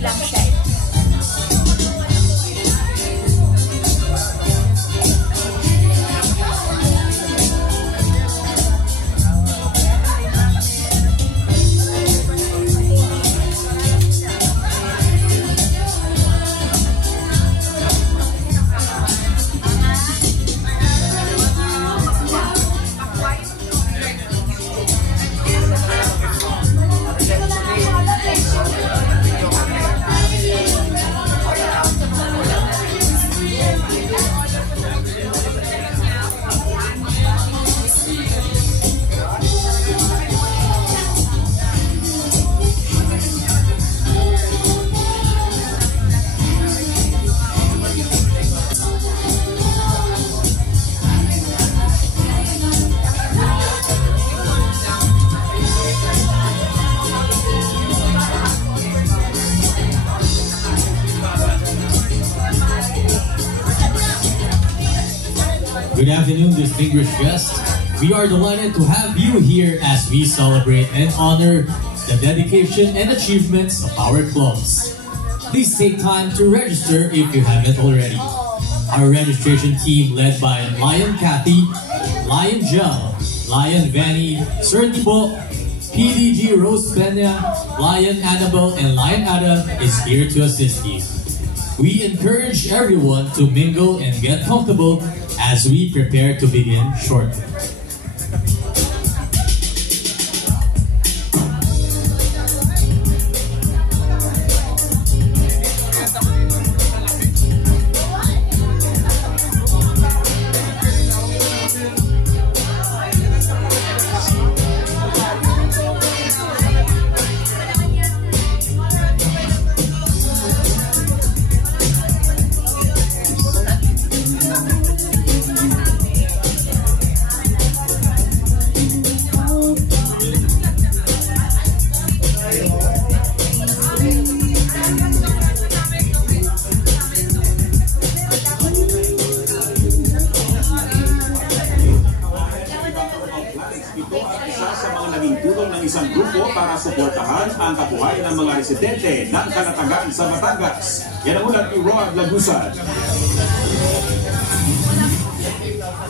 lang siya. Good afternoon, distinguished guests. We are delighted to have you here as we celebrate and honor the dedication and achievements of our clubs. Please take time to register if you haven't already. Our registration team led by Lion Cathy, Lion Gel, Lion Vanny, Sir Tibo, PDG Rose Pena, Lion Annabelle, and Lion Adam is here to assist you. We encourage everyone to mingle and get comfortable as we prepare to begin shortly. Isang grupo para suportahan ang kabuhayan ng mga residente ng Kalatagan sa Batangas. Yan ang ulat ni Road Lagusan.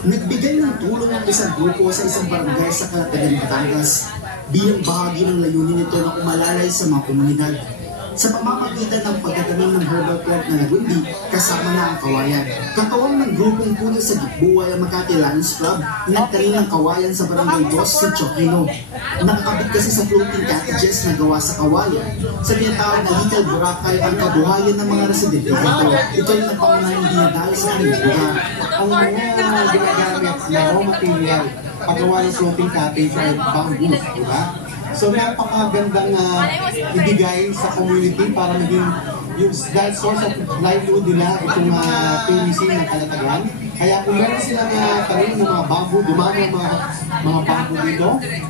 Nagbigay ng tulong ang isang grupo sa isang barangay sa Kalatagan, Batangas bilang bahagi ng layunin nito na umalalay sa mga komunidad. Sa pamamagitan ng pagtatanim ng herbal plant na nagundi, kasama na ang kawayan. Katawang ng grupong puno sa Gitbuhay ang Makati Lions Club, nagtanim ng kawayan sa barangay Dos si Chokino. Nakakabit kasi sa floating cottages na gawa sa kawayan. Sa tinatawag na Little Boracay ang kabuhayan ng mga residente dito. Ito ay napangunahing dinadalo sa kanilang lugar. Ang mga ginagamit na raw material, paggawa ng floating cottage ay bamboo, di ba? So napakagandang ibigay sa community para maging yung that source of livelihood nila itong tourism ng Kalatagan. Kaya kung meron silang tanim ng mga bamboo, dumami ang mga bamboo dito.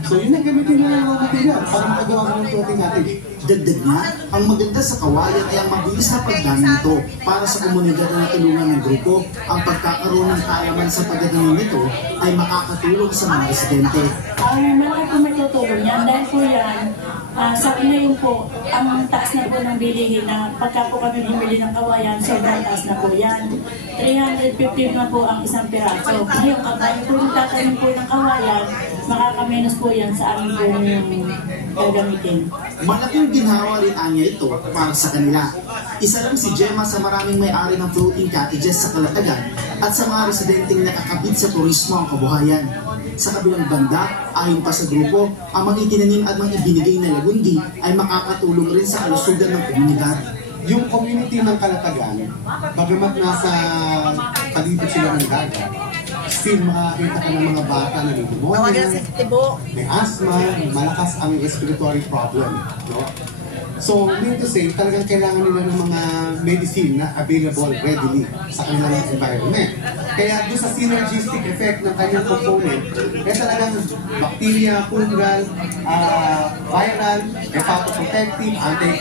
So yun ang gamitin nila ng mga material para makagawa ng floating cottage. Dagdag nga, ang maganda sa kawayan ay ang mabilis na pagdami nito para sa komunidad na natulungan ng grupo. Ang pagkakaroon ng kaalaman sa pagdadami nito ay makakatulong sa mga residente. Malaki po matutulong yan dahil po yan, sa ngayon po, ang taas na po ng bilihin na pagka po kami bumili ng kawayan, sobrang taas na po yan. 350 na po ang isang piraso. Ngayon, kapag po yung tatanim po ng kawayan, makakamenos po yan sa aming pong gagamitin. Malaking ginhawa rin anya ito para sa kanila. Isa lang si Gemma sa maraming may-ari ng floating cottages sa Kalatagan at sa mga residenteng nakakabit sa turismo ang kabuhayan. Sa kabilang banda, ayon pa sa grupo, ang mga itinanim at mga ibinigay na lagundi ay makakatulong rin sa kalusugan ng komunidad. Yung community ng Kalatagan, bagamat nasa palibot sila ng dagat, still makakita ka ng mga bata na may pneumonia, may asthma, malakas ang respiratory problem. No? So, mean to say, talagang kailangan nila ng mga medicine na available readily sa kanilang environment. Kaya doon sa synergistic effect ng kanyang component, talagang bacteria, fungal, viral, hepatoprotective, anti